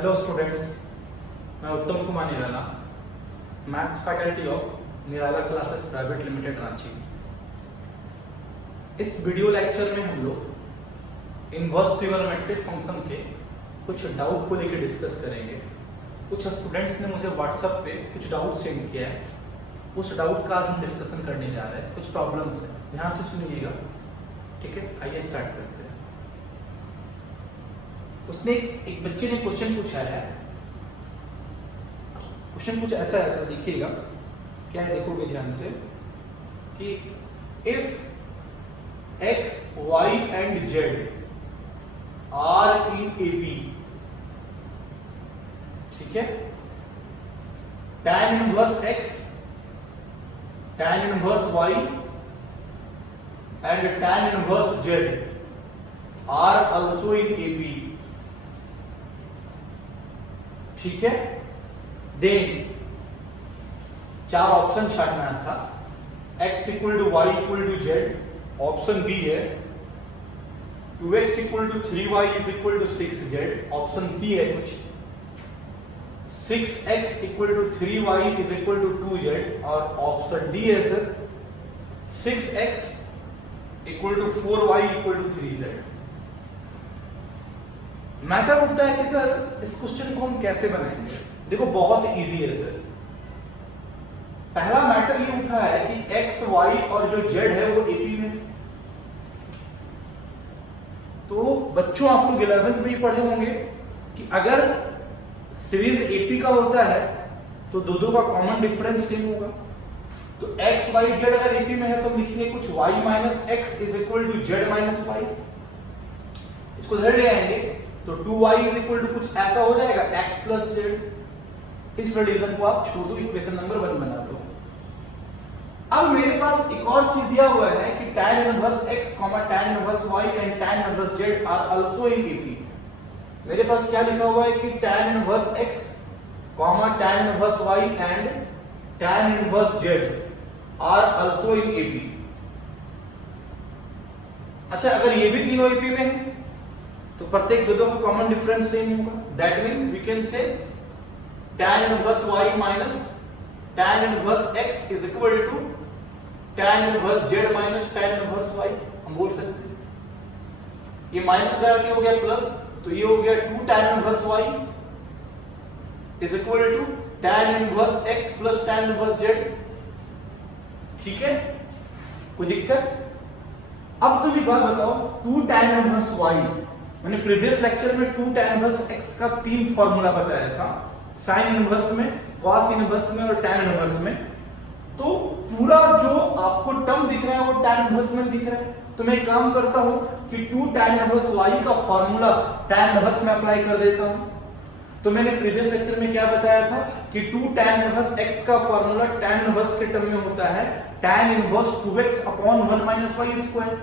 Hello students, मैं Uttam Kumar Nirala, maths faculty of Nirala classes private limited Ranchi. इस video lecture में हम लोग इनवर्स ट्रिगोनोमेट्रिक फंक्शन के कुछ डाउट को लेकर डिस्कस करेंगे। कुछ स्टूडेंट्स ने मुझे व्हाट्सएप पे कुछ डाउट सेंड किया है, उस डाउट का आज हम डिस्कशन करने जा रहे हैं। कुछ प्रॉब्लम्स है, ध्यान से सुनिएगा, ठीक है। आइए स्टार्ट करते हैं। उसने एक बच्चे ने क्वेश्चन पूछा है। क्वेश्चन कुछ ऐसा देखिएगा, क्या है देखोगे ध्यान से कि if x, y and z are in A B, ठीक है, tan inverse x, tan inverse y and tan inverse z are also in A B, ठीक है। देन चार ऑप्शन छाटना था। x equal to y equal to z, option B है। 2x equal to 3y is equal to 6z, option C है कुछ। 6x equal to 3y is equal to 2z, और option D है sir 6x equal to 4y equal to 3z। Matter उठता है कि sir इस question को हम कैसे बनाएंगे। देखो बहुत इजी है सर। पहला मैटर ये उठा है कि x, y और जो z है वो एपी में। तो बच्चों आप लोग 11th में ही पढ़े होंगे कि अगर सीरीज एपी का होता है तो दो का कॉमन डिफरेंस सेम होगा। तो x, y, z अगर एपी में है तो हम लिखेंगे कुछ y minus x is equal to z minus y. इसको इधर ले आएंगे तो 2y इज इक्वल टू कुछ ऐसा हो जाएगा x प्लस जेड। इस रिलेशन को आप छोड़ दो, इक्वेशन नंबर 1 बना दो। अब मेरे पास एक और चीज दिया हुआ है कि tan inverse x, tan inverse y and tan inverse z are also in AP. मेरे पास क्या लिखा हुआ है कि tan inverse x, tan inverse y and tan inverse z are also in AP. अच्छा, अगर ये भी तीनों एपी में है तो प्रत्येक दो का कॉमन डिफरेंस सेम होगा। That means we can say tan inverse y minus tan inverse x is equal to tan inverse z minus tan inverse y। हम बोल सकते हैं ये माइनस का क्या हो गया प्लस, तो ये हो गया 2 tan inverse y is equal to tan inverse x plus tan inverse z, ठीक है। कोई दिक्कत? अब तुम एक बात बताओ, 2 tan इनवर्स y, मैंने प्रीवियस लेक्चर में 2 tan इनवर्स x का 3 फॉर्मूला बताया था, साइन इनवर्स में, कॉस इनवर्स में और tan इनवर्स में। तो पूरा जो आपको टर्म दिख रहा है वो tan इनवर्स में दिख रहा है। तो मैं एक काम करता हूं कि 2 tan इनवर्स y का फॉर्मूला tan इनवर्स में अप्लाई कर देता हूं। तो मैंने प्रीवियस लेक्चर में क्या बताया था कि 2 tan इनवर्स x का फॉर्मूला tan इनवर्स के टर्म में होता है tan inverse 2x upon 1 minus y square.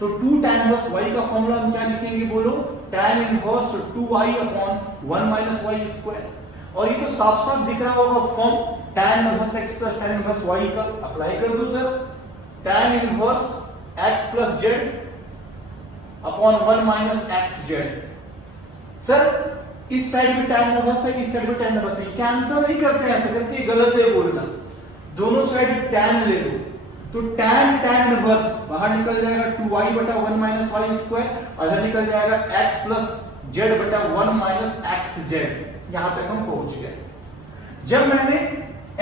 तो 2 tan इनवर्स y का फॉर्मूला हम क्या लिखेंगे बोलो, tan inverse 2y upon 1 minus y square. और ये तो साफ साफ दिख रहा होगा form tan inverse x plus tan inverse y का। अप्लाई कर दो sir, tan inverse x plus z upon 1 minus xz। Sir इस साइड भी tan इनवर्स है, इस साइड भी tan इनवर्स है, कैंसिल नहीं करते हैं ऐसे करके, गलत है बोलना। दोनों साइड tan ले लो तो tan इनवर्स बाहर निकल जाएगा 2y बटा 1 माइनस y स्क्वायर, और इधर निकल जाएगा x प्लस z बटा 1 माइनस xz। यहां तक हम पहुंच गए। जब मैंने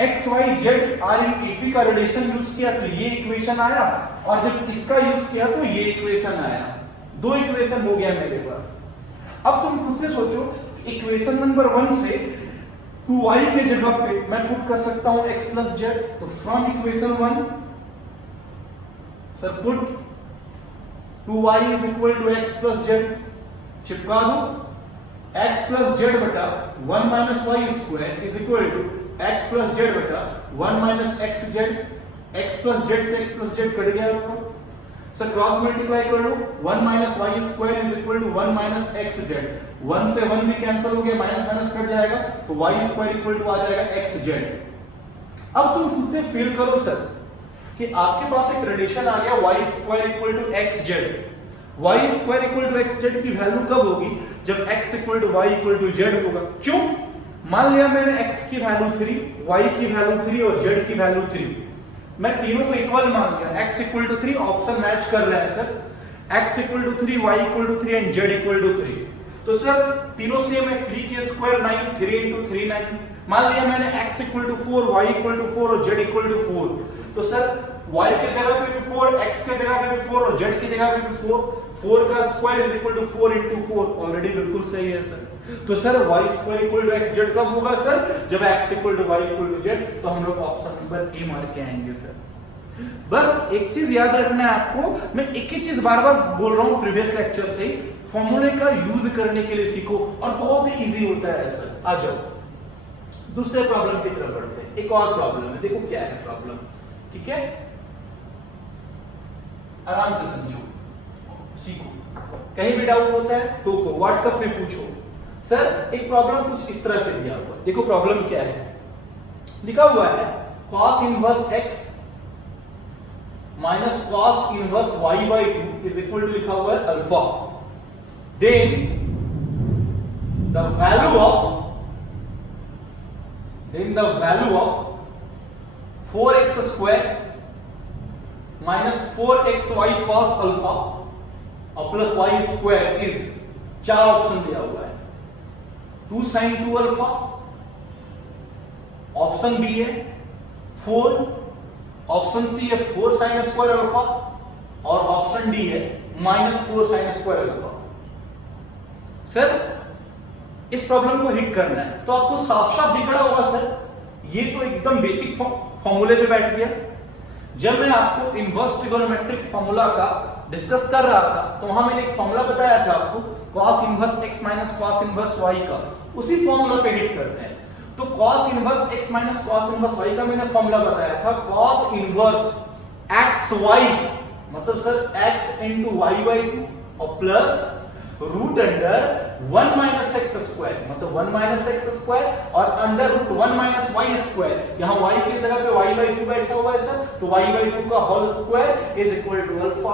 x, y, z are in AP का रिलेशन यूज किया तो ये इक्वेशन आया, और जब इसका यूज किया तो ये इक्वेशन आया। दो इक्वेशन हो गया मेरे पास। अब तुम खुद से सोचो, इक्वेशन नंबर 1 से 2y के जगह पे मैं पुट कर सकता हूं x प्लस z। तो from equation 1 sir put 2y is equal to x plus z, चिपका दो x प्लस z बटा 1 minus y square is equal to x plus z बटा 1 minus xz। x plus z से x plus z cut गया आपको, sir cross multiply कर लो, 1 minus y square is equal to 1 minus xz। 1 से 1 भी cancel हो गया, माइनस माइनस कट जाएगा, तो y स्क्वायर इक्वल टू आ जाएगा xz। अब तुम खुद से फील करो सर कि आपके पास एक रिलेशन आ गया y square equal to xz, y square equal to x z की वैल्यू कब होगी? जब x equal to y equal to z होगा। क्यों? मान लिया मैंने x की वैल्यू 3, y की वैल्यू 3 और z की वैल्यू 3, मैं तीनों को इक्वल मान लिया, x equal to 3, option match कर रहे हैं sir, x equal to 3, y equal to 3 and z equal to 3। तो सर तीनों सेम है, 3 के स्क्वायर 9, 3 into 3 9। मान लिया मैंने x equal to 4, y equal to 4 और z इक्वल टू 4। तो सर y के जगह पे भी 4, x के जगह पे भी 4 और z की जगह पे भी 4, 4 का square is equal to 4 into 4, already बिल्कुल सही है सर। तो sir y square equal to x z कब होगा सर? जब x equal to y equal to z। तो हम लोग ऑप्शन नंबर ए मार के आएंगे सर। बस एक चीज याद रखना है आपको, मैं एक ही चीज बार बार बोल रहा हूं प्रीवियस लेक्चर से, फॉर्मूले का यूज करने के लिए सीखो और बहुत ही इजी होता है सर। आ जाओ दूसरे प्रॉब्लम की तरफ बढ़ते हैं। एक और प्रॉब्लम है, देखो क्या है प्रॉब्लम, ठीक है? आराम से समझो, सीखो, कहीं भी डाउट होता है टोको व्हाट्सएप में पूछो। सर एक प्रॉब्लम कुछ इस तरह से दिया हुआ है, देखो प्रॉब्लम क्या है, लिखा हुआ है cos inverse x minus cos inverse y by 2 is equal to लिखा हुआ है alpha, then the value of 4x square minus 4xy cos alpha और प्लस y स्क्वायर इज, चार ऑप्शन दिया हुआ है, 2 sin 2 अल्फा, ऑप्शन बी है 4, option C है 4 sin स्क्वायर अल्फा और ऑप्शन डी है minus 4 sin square alpha. Sir इस प्रॉब्लम को हिट करना है तो आपको साफ साफ दिख रहा होगा सर, ये तो एकदम बेसिक फॉर्मूले पे बैठ गया। जब मैं आपको इनवर्स ट्रिगोनोमेट्रिक फॉर्मूला का डिस्कस कर रहा था तो वहां मैंने एक फॉर्मूला बताया था आपको cos inverse x minus cos inverse y का, उसी फॉर्मूला पे हिट करते हैं। तो cos inverse x minus cos inverse y का मैंने फॉर्मूला बताया था cos इनवर्स xy, मतलब sir x into y by 2 और plus root under 1 minus x square, मतलब 1 माइनस एक्स स्क्वायर और under root 1 minus y square, यहां y की जगह पे y by 2 बैठा हुआ है सर, तो y by 2 का whole square is equal to alpha.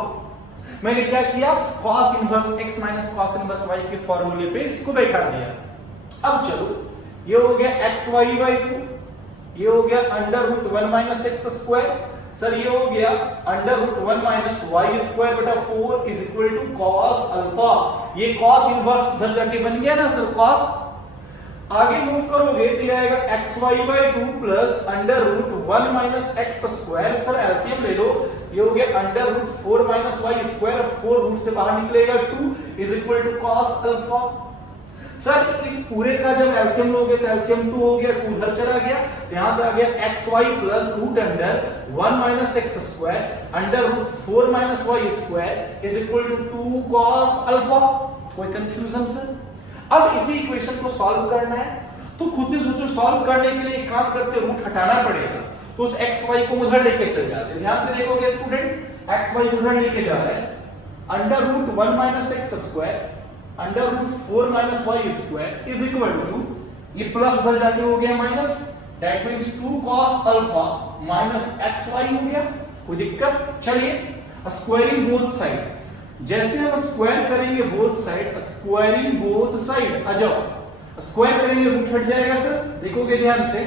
मैंने क्या किया, cos inverse x minus cos inverse y के फॉर्मूले पे इसको बैठा दिया। अब चलो, ये हो गया xy by 2, ये हो गया under root 1 minus x square, sir ये हो गया under root 1 minus y square बटा 4 is equal to cos alpha. ये cos इनवर्स उधर जाके बन गया ना सर cos, आगे मूव करोगे तो ये आएगा xy by 2 plus under root 1 minus x square, sir LCM ले लो, ये हो गया under root 4 minus y square, 4 root से बाहर निकलेगा 2 is equal to cos alpha. Sir इस पूरे का जब एलसीएम लोगे तो एलसीएम 2 हो गया, 2 उधर चला गया, यहां से आ गया xy plus root under 1 minus x square under root 4 minus y square is equal to 2 cos alpha. कोई कंफ्यूजन सर? अब इसी इक्वेशन को सॉल्व करना है तो खुद से सोचो, सॉल्व करने के लिए एक काम करते, रूट हटाना पड़ेगा, तो उस xy को उधर लेके चल जाते हैं। ध्यान से देखोगे स्टूडेंट्स, xy उधर लेके जा रहे हैं, under root 1 minus x square under root 4 minus y square is equal to, ये प्लस उधर जाके हो गया minus, that means 2 cos alpha minus xy हो गया। कोई दिक्कत? चलिए स्क्वायरिंग बोथ साइड, जैसे हम स्क्वायर करेंगे both side, squaring both side, आ जाओ स्क्वायर करेंगे रूट हट जाएगा सर, देखोगे ध्यान से,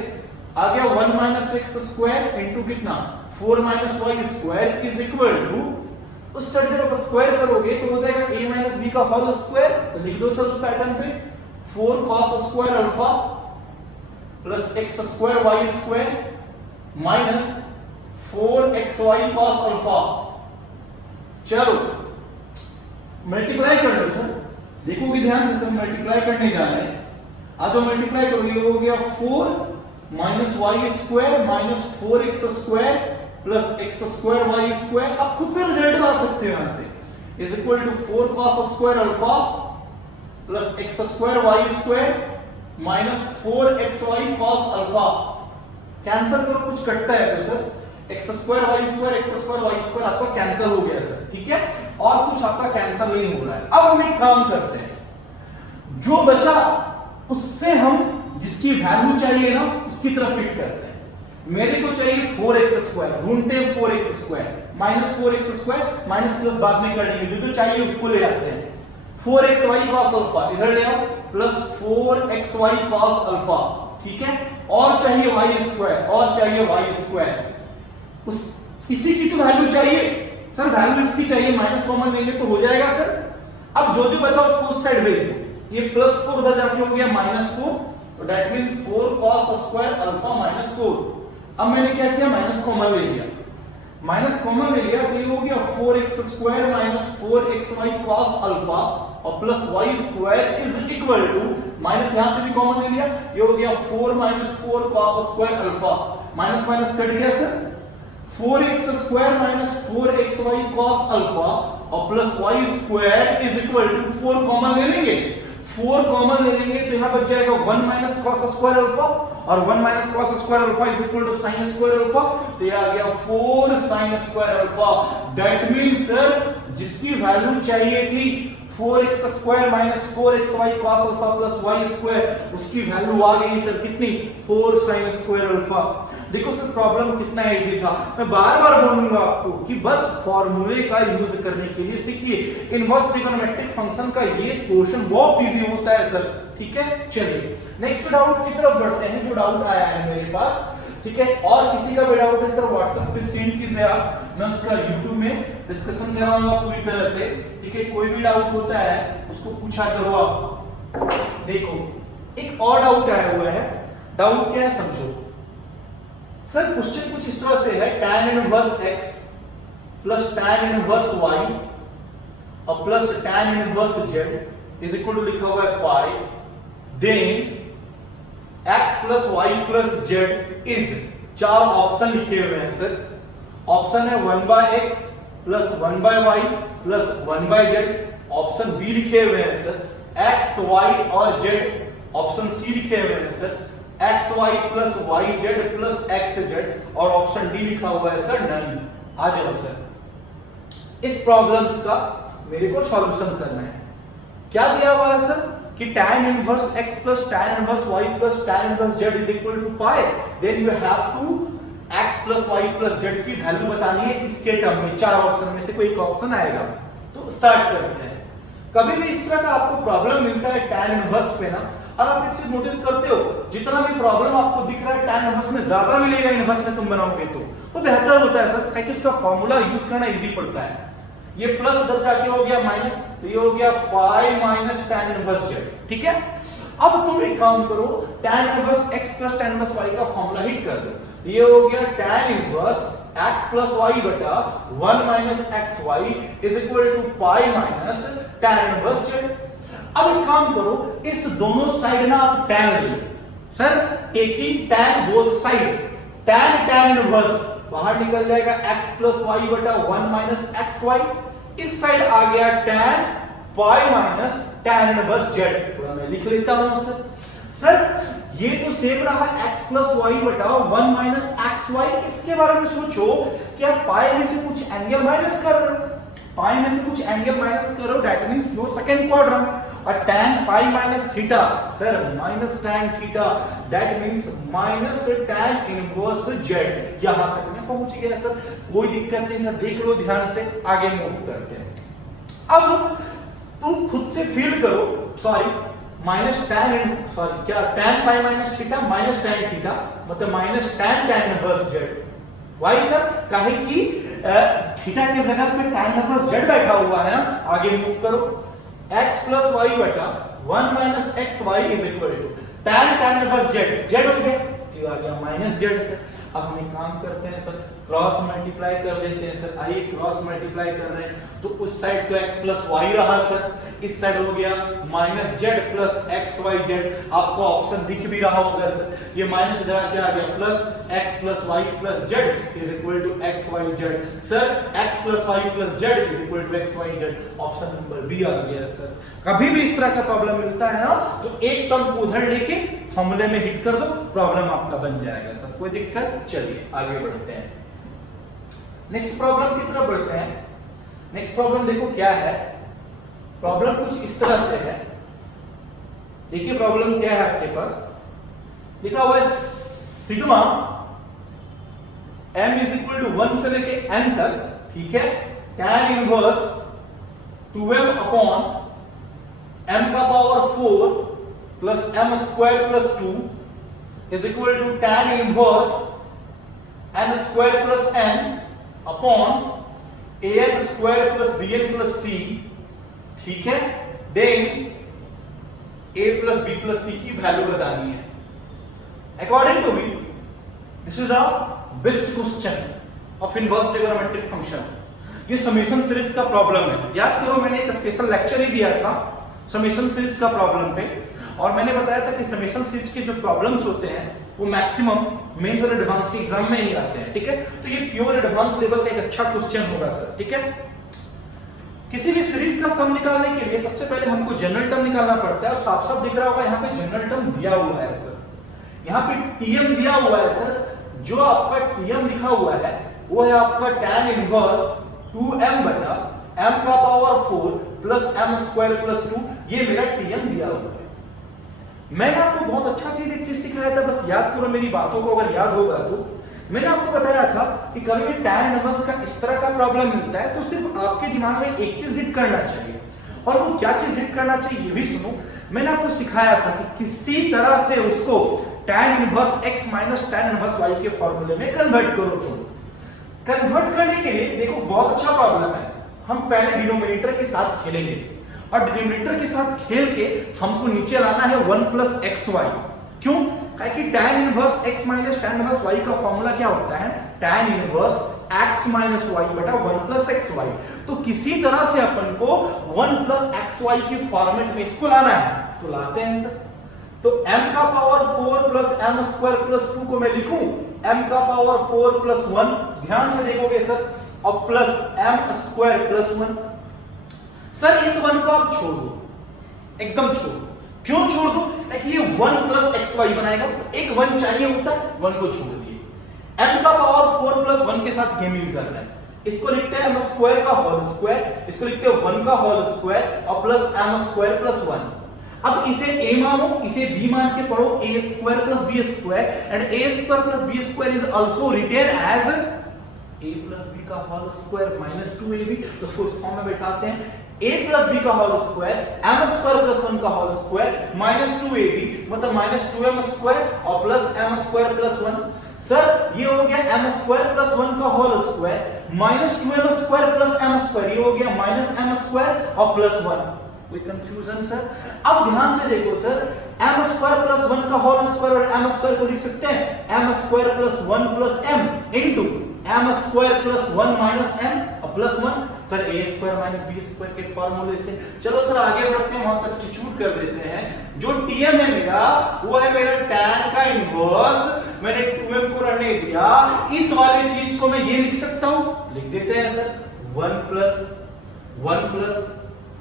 आ गया 1 माइनस एक्स स्क्वायर इनटू कितना 4 minus y square is equal to, उस साइड जब आप स्क्वायर करोगे तो हो जाएगा a माइनस b का होल स्क्वायर, तो लिख दो सर उस पैटर्न पे 4 cos square alpha plus x square y square minus 4xy cos alpha. चलो मल्टीप्लाई कर लो सर, देखोगे ध्यान से, सर मल्टीप्लाई करने जा रहे हैं, आ तो मल्टीप्लाई करो, ये हो गया 4 minus y square minus 4x square plus x square y square, अब खुद से रिजल्ट ला सकते हो यहां से, is equal to 4 cos square alpha plus x square y square minus 4xy cos alpha. Cancel करो, कुछ कटता है तो sir x square y square x square y square आपका कैंसिल हो गया सर, ठीक है, और कुछ आपका कैंसिल नहीं हो रहा है। अब हम एक काम करते हैं, जो बचा उससे हम जिसकी वैल्यू चाहिए ना उसकी तरफ फिट करते हैं। मेरे को चाहिए 4x स्क्वायर, ढूंढते हैं 4x square, minus 4x² minus plus बाद में कर लेंगे, जो चाहिए उसको ले आते हैं। 4xy cos अल्फा इधर ले आओ प्लस 4xy cos अल्फा, ठीक है, और चाहिए y², और चाहिए y², उस इसी की तो वैल्यू चाहिए सर, वैल्यू इसकी चाहिए, माइनस कॉमन लेंगे तो हो जाएगा सर। अब जो जो बचा उसको उस साइड भेज दो, ये प्लस 4 उधर जाके हो गया माइनस 4, तो that means 4 cos² alpha minus 4। अब मैंने क्या किया, माइनस कॉमन ले लिया, माइनस कॉमन ले लिया तो ये हो गया 4x² minus 4xy cos alpha और plus y² is equal to, minus यहां से भी कॉमन ले लिया, ये हो गया 4 minus 4 cos² alpha, minus minus cut गया sir, 4x² minus 4xy cos alpha और plus y² is equal to 4 common ले लेंगे, 4 कॉमन ले लेंगे तो यहां बच जाएगा 1 माइनस cos² अल्फा और 1 minus cos² alpha is equal to sin² alpha, तो ये आ गया 4 sin² alpha. That means sir जिसकी वैल्यू चाहिए थी 4x² minus 4xy cos alpha plus y², उसकी वैल्यू आ गई सर कितनी, 4 sin² अल्फा। देखो सर प्रॉब्लम कितना इजी था, मैं बार बार बोलूंगा आपको कि बस फॉर्मूले का यूज करने के लिए सीखिए, इनवर्स ट्रिगोनोमेट्रिक फंक्शन का ये पोर्शन बहुत इजी होता है सर, ठीक है। चलिए नेक्स्ट डाउट की तरफ बढ़ते हैं, जो डाउट आया है मेरे पास, ठीक है, और किसी का भी डाउट है सर व्हाट्सएप पे सेंड कीजिए आप, मैं उसका YouTube में डिस्कशन कराऊंगा पूरी तरह से, ठीक है। कोई भी डाउट होता है उसको पूछा करो आप। देखो एक और डाउट आया हुआ है, डाउट क्या है समझो सर, क्वेश्चन कुछ इस तरह से है, tan inverse x plus tan inverse y और plus tan inverse z is equal to लिखा हुआ है pi, then x plus y plus z is, चार ऑप्शन लिखे हुए हैं सर, ऑप्शन है 1/x plus 1/y plus 1/z, option B लिखे हुए हैं सर x y और z, ऑप्शन सी लिखे हुए हैं sir x y plus y z plus x z और ऑप्शन डी लिखा हुआ है सर नन। आ जाओ सर, इस प्रॉब्लम्स का मेरे को सॉल्यूशन करना है। क्या दिया हुआ है सर कि tan inverse x plus tan inverse y plus tan inverse z is equal to pi, then you have to x plus y plus z की वैल्यू बतानी है इसके टर्म में, चार ऑप्शन में से कोई एक ऑप्शन आएगा। तो स्टार्ट करते हैं। कभी भी इस तरह का आपको प्रॉब्लम मिलता है tan इनवर्स पे ना, और आप एक चीज नोटिस करते हो, जितना भी प्रॉब्लम आपको दिख रहा है tan इनवर्स में ज्यादा मिलेगा इनवर्स में तुम बनाओगे तो वो बेहतर होता है सर, क्योंकि उसका फॉर्मूला यूज करना इजी पड़ता है। ये प्लस उधर जाके हो गया माइनस, तो ये हो गया pi minus tan inverse z, ठीक है। अब तुम एक काम करो, tan inverse x plus tan inverse y का फॉर्मूला हिट कर दो, तो ये हो गया tan inverse x plus y बटा 1 minus xy is equal to pi minus tan inverse z। अब एक काम करो, इस दोनों साइड ना आप tan ले लो sir, taking tan both side, tan inverse बाहर निकल जाएगा x प्लस y बटा 1 माइनस xy, इस साइड आ गया tan pi minus tan inverse z। थोड़ा मैं लिख लेता हूं सर ये तो सेम रहा x प्लस y बटा 1 माइनस xy। इसके बारे में सोचो कि आप पाई में से कुछ एंगल माइनस कर रहे हो, पाई में से कुछ एंगल माइनस करो, that means your second quadrant, और tan pi minus theta sir minus tan theta, that means minus tan inverse z। यहां तक मैं पहुंच गया सर, कोई दिक्कत नहीं सर, देख लो ध्यान से, आगे मूव करते हैं। अब तुम खुद से फील करो, sorry minus tan pi minus theta minus tan theta मतलब minus tan inverse z। Why sir, काहे कि थीटा के जगह पे tan इनवर्स z बैठा हुआ है ना। आगे मूव करो, x प्लस y बटा 1 minus xy is equal to tan inverse z हो गया, तो आ गया माइनस z सर। अब हम एक काम करते हैं सर, क्रॉस मल्टीप्लाई कर देते हैं सर। आइए क्रॉस मल्टीप्लाई कर रहे हैं, तो उस साइड तो x प्लस वाई रहा सर, इस साइड हो गया minus z plus x y z. आपको ऑप्शन दिख भी रहा होगा सर, ये माइनस इधर आके आ गया plus x plus y plus z is equal to x y z. Sir x plus y plus z is equal to x y z, option number B आ गया सर। कभी भी इस तरह का प्रॉब्लम मिलता है ना, तो एक टर्म को उधर लेके फॉर्मूले में हिट कर दो, प्रॉब्लम आपका बन जाएगा सर, कोई दिक्कत। चलिए आगे बढ़ते हैं, नेक्स्ट प्रॉब्लम की तरफ बढ़ते हैं। नेक्स्ट प्रॉब्लम देखो क्या है, प्रॉब्लम कुछ इस तरह से है। देखिए प्रॉब्लम क्या है, आपके पास लिखा हुआ है sigma m is equal to 1 से लेके n तक ठीक है, tan inverse 2m upon m का power 4 plus m square plus 2 is equal to tan inverse n square plus n upon an square plus bn plus c, ठीक है, then a plus b plus c की value बतानी है। According to me this is a best question of inverse trigonometric function. ये summation series का problem है। याद करो मैंने एक स्पेशल लेक्चर ही दिया था समेशन सीरीज का प्रॉब्लम पे, और मैंने बताया था कि समेशन सीरीज के जो प्रॉब्लम्स होते हैं वो मैक्सिमम मेंस और एडवांस के एग्जाम में ही आते हैं, ठीक है। तो ये प्योर एडवांस लेवल का एक अच्छा क्वेश्चन होगा सर, ठीक है। किसी भी सीरीज का सम निकालने के लिए सबसे पहले हमको जनरल टर्म निकालना पड़ता है, और साफ साफ दिख रहा होगा यहाँ पे जनरल टर्म दिया हुआ है सर, यहाँ पे टीएम दिया हुआ है सर। जो आपका टीएम लिखा हुआ है वो है आपका tan इनवर्स 2m बटा m का power 4 plus m square plus 2, ये मेरा टीएम दिया हुआ है। मैंने आपको बहुत अच्छा एक चीज सिखाया था, बस याद करो मेरी बातों को, अगर याद होगा तो। मैंने आपको बताया था कि कभी भी tan इनवर्स का इस तरह का प्रॉब्लम मिलता है तो सिर्फ आपके दिमाग में एक चीज हिट करना चाहिए, और वो क्या चीज हिट करना चाहिए ये भी सुनो। मैंने आपको सिखाया था कि किसी तरह से उसको tan inverse x minus tan inverse y के फॉर्मूले में कन्वर्ट करो। तुम कन्वर्ट करने के लिए देखो बहुत अच्छा प्रॉब्लम है, हम पहले डिनोमिनेटर के साथ खेलेंगे, और डिनोमिनेटर के साथ खेल के हमको नीचे लाना है 1 प्लस एक्स वाई। क्यों? कि tan inverse x minus tan inverse y का फॉर्मूला क्या होता है? tan inverse x minus y बटा 1 प्लस एक्स वाई। तो किसी तरह से अपन को 1 प्लस एक्स वाई के फॉर्मेट में इसको लाना है, तो लाते हैं सर। तो m का power 4 plus m square plus 2 को मैं लिखूं m का पावर 4 प्लस 1, ध्यान से देखोगे सर, और plus m square plus 1। Sir इस 1 को आप छोड़ दो, एकदम छोड़ दो। क्यों छोड़ दो? ताकि ये 1 प्लस एक्स वाई बनाएगा, एक 1 चाहिए होता है, 1 को छोड़ दिए। m का पावर 4 प्लस 1 के साथ गेमिंग करना है, इसको लिखते हैं m स्क्वायर का होल स्क्वायर, इसको लिखते हैं 1 का होल स्क्वायर और प्लस m स्क्वायर प्लस 1। अब इसे a मानो, इसे b मान के पढ़ो, a square plus b square, and a square plus b square is also written as a plus b का होल स्क्वायर माइनस 2ab। तो इसको इस फॉर्म में बैठाते हैं, a प्लस b का whole square m square plus 1 का whole square minus 2ab, मतलब माइनस 2m स्क्वायर और plus m square plus 1। Sir ये हो गया m स्क्वायर प्लस 1 का whole square minus 2m square plus m square, ये हो गया माइनस m स्क्वायर और प्लस 1। कोई कंफ्यूजन सर? अब ध्यान से देखो सर, m स्क्वायर प्लस 1 का होल स्क्वायर और m स्क्वायर को लिख सकते हैं m square plus 1 plus m into m square plus 1 minus m और plus 1। Sir a square minus b square के फार्मूले से। चलो सर आगे बढ़ते हैं, वहां सब्स्टिट्यूट कर देते हैं। जो tm है मेरा, वो है मेरा tan का इनवर्स, मैंने 2m को रहने दिया, इस वाले चीज को मैं ये लिख सकता हूं, लिख देते हैं sir 1 plus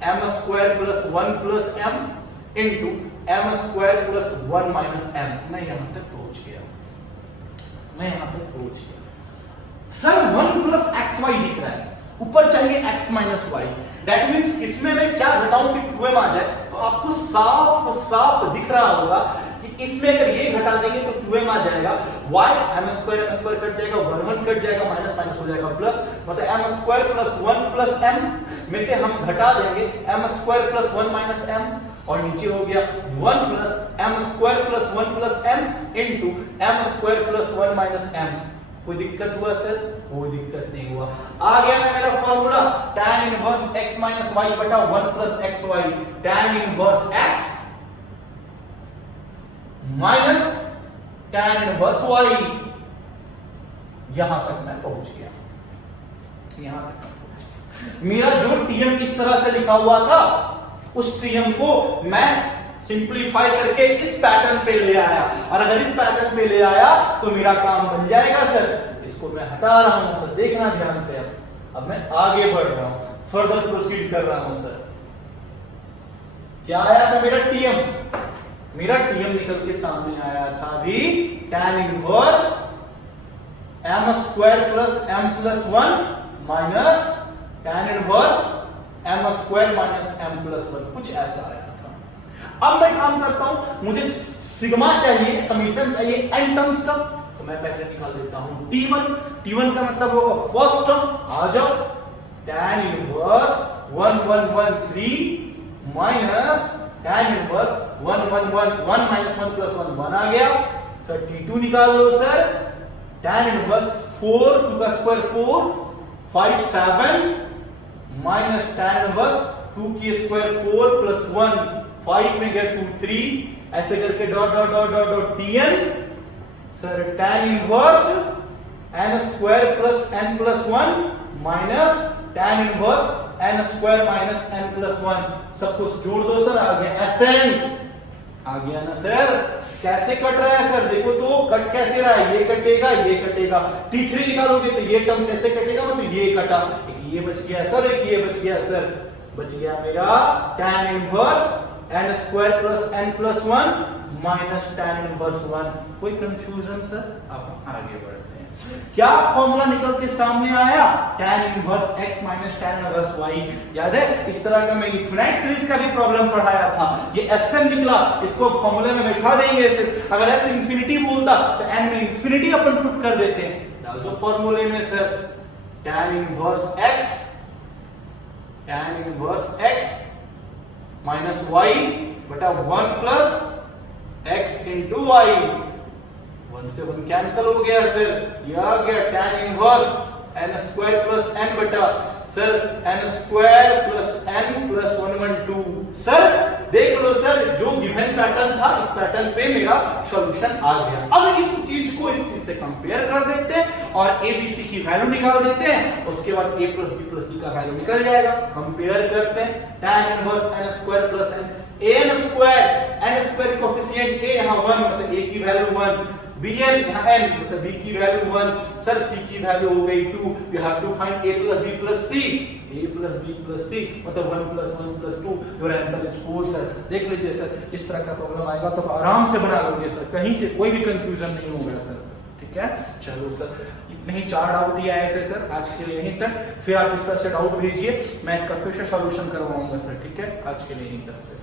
m square plus 1 plus m into m square plus 1 minus m। मैं यहां तक पहुंच गया। सर 1 प्लस एक्स वाई दिख रहा है, ऊपर चाहिए x minus y. That means इसमें मैं क्या घटाऊं कि 2m आ जाए, तो आपको साफ साफ दिख रहा होगा कि इसमें अगर ये घटा देंगे तो 2m आ जाएगा, y m स्क्वायर कट जाएगा, 1 कट जाएगा, माइनस माइनस हो जाएगा प्लस, मतलब m square plus 1 plus m में से हम घटा देंगे m square plus 1 minus m, और नीचे हो गया 1 plus m square plus 1 plus m into m square plus 1 minus m। कोई दिक्कत हुआ सर? कोई दिक्कत नहीं हुआ। आ गया ना मेरा formula, tan inverse x minus y बटा 1 plus xy, tan inverse x minus tan inverse y। यहां तक मैं पहुंच गया, मेरा जो टीएम इस तरह से लिखा हुआ था, उस टीएम को मैं सिंपलीफाई करके इस पैटर्न पे ले आया, और अगर इस पैटर्न पे ले आया तो मेरा काम बन जाएगा सर। इसको मैं हटा रहा हूं सर, देखना ध्यान से। अब मैं आगे बढ़ रहा हूं, फर्दर प्रोसीड कर रहा हूं सर। क्या आया था मेरा टीएम? मेरा टीएम निकल के सामने आया था अभी, tan inverse m square plus m plus 1 minus tan inverse m square minus m plus 1, कुछ ऐसा आया था। अब मैं काम करता हूं, मुझे सिग्मा चाहिए, समीशन चाहिए n टर्म्स का, तो मैं पहले निकाल देता हूं T1। T1 का मतलब होगा फर्स्ट टर्म, आ जाओ, tan inverse 1113 minus tan inverse 1111 minus 1 plus 1 1 आ गया सर। T2 निकाल लो सर, tan इनवर्स 4 2 का स्क्वायर 4 5 7 माइनस tan इनवर्स 2 की स्क्वायर 4 प्लस 1 5 में गया 2 3 ऐसे करके dot dot dot dot dot Tn sir tan inverse n square plus n plus 1 minus tan inverse n square minus n plus 1 सब कुछ जोड़ दो सर, आ गया Sn। आ गया ना सर। कैसे कट रहा है सर, देखो तो कट कैसे रहा है, ये कटेगा ये कटेगा। T3 निकालोगे तो ये टर्म्स ऐसे कटेगा, मतलब ये कटा, एक ये बच गया सर, एक ये बच गया सर। बच गया मेरा tan inverse n square plus n plus 1 minus tan inverse 1। कोई कंफ्यूजन सर? अब आगे बढ़ते हैं। क्या फॉर्मूला निकल के सामने आया, tan inverse x minus tan inverse y। याद है इस तरह का मैं इनफिनाइट सीरीज का भी प्रॉब्लम पढ़ाया था, ये Sn निकला, इसको फॉर्मूले में बैठा देंगे सिर्फ। अगर S इंफिनिटी बोलता तो n में इंफिनिटी अपन पुट कर देते हैं, डाल दो फॉर्मूले में sir, tan inverse x minus y बटा 1 प्लस x इंटू वाई। 1 से 1 कैंसिल हो गया सर, यह आ गया tan inverse n square plus n बटा sir n square plus n plus 112। Sir देख लो सर, जो गिवन पैटर्न था इस पैटर्न पे मेरा सॉल्यूशन आ गया। अब इस चीज को इस चीज से कंपेयर कर देते हैं और ABC की वैल्यू निकाल देते हैं, उसके बाद a plus b plus c का वैल्यू निकल जाएगा। कंपेयर करते हैं, tan inverse n square plus n n square coefficient a यहाँ 1 मतलब a की वैल्यू 1, bn यहाँ n मतलब b की वैल्यू 1 सर, c की वैल्यू हो गई 2। You have to find a plus b plus c, a plus b plus c मतलब 1 plus 1 plus 2, your answer is 4 sir. देख लीजिए सर, इस तरह का प्रॉब्लम आएगा तो आराम से बना लोगे सर, कहीं से कोई भी कंफ्यूजन नहीं होगा सर। ठीक है, चलो सर, इतने ही 4 डाउट ही आए थे सर आज के लिए यहीं तक। फिर आप इस तरह से डाउट भेजिए, मैं इसका फिर से सॉल्यूशन करवाऊंगा सर। ठीक है, आज के लिए यहीं तक फिर।